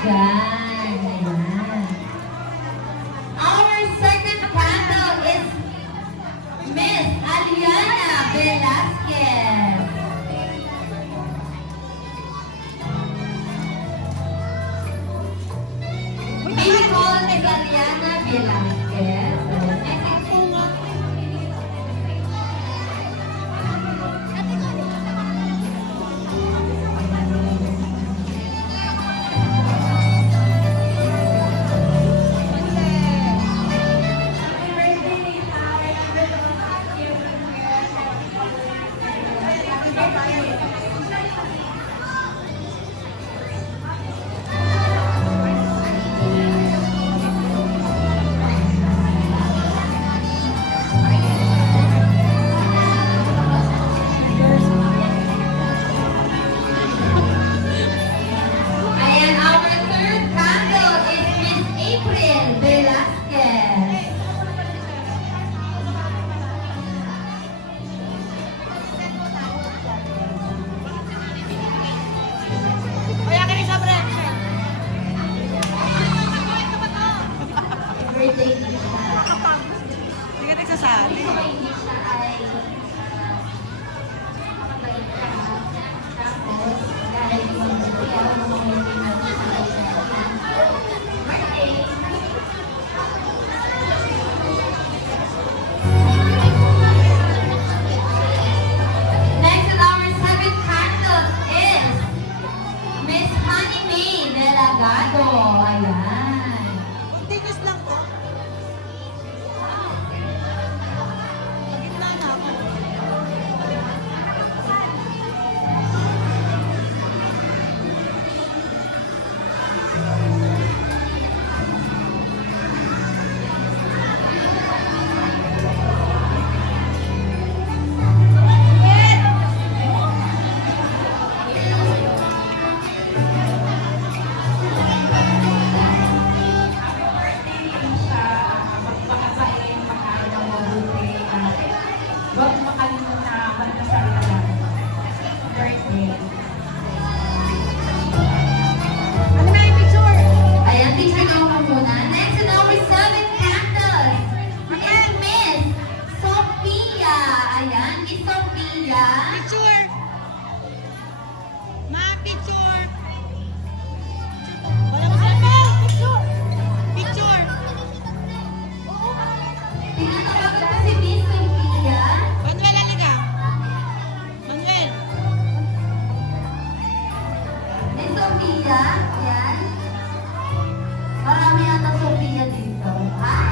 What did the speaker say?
Yan. Ayan. Our second candle is Miss Aliana Velasquez. Beautiful Miss Aliana Velasquez. Ayan, our third candle is Miss April Velasquez. Kaya ka rin sa break. Birthday niya siya. Hindi ka nagsasali. Hindi siya ay mabait ka. Tapos, dahil yung kaya mo hindi na birthday. Next on our seventh candle is Miss Honey May Delagado. Ayan. Tigas lang ko. Pagitna na ako. Huwag makalimutan na magdasal talaga. Birthday. Ano na yung picture? Ayan, picture ko muna. Next on our seventh candle is Miss Sophia. Ayan, Miss Sophia. Picture. Ma, picture. Wala mo sa picture. Picture. Tinatawagan ko si Miss Sophia. Manuel, halika. Manuel. Miss Sophia. Ayan. Marami ata Sophia dito. Hi!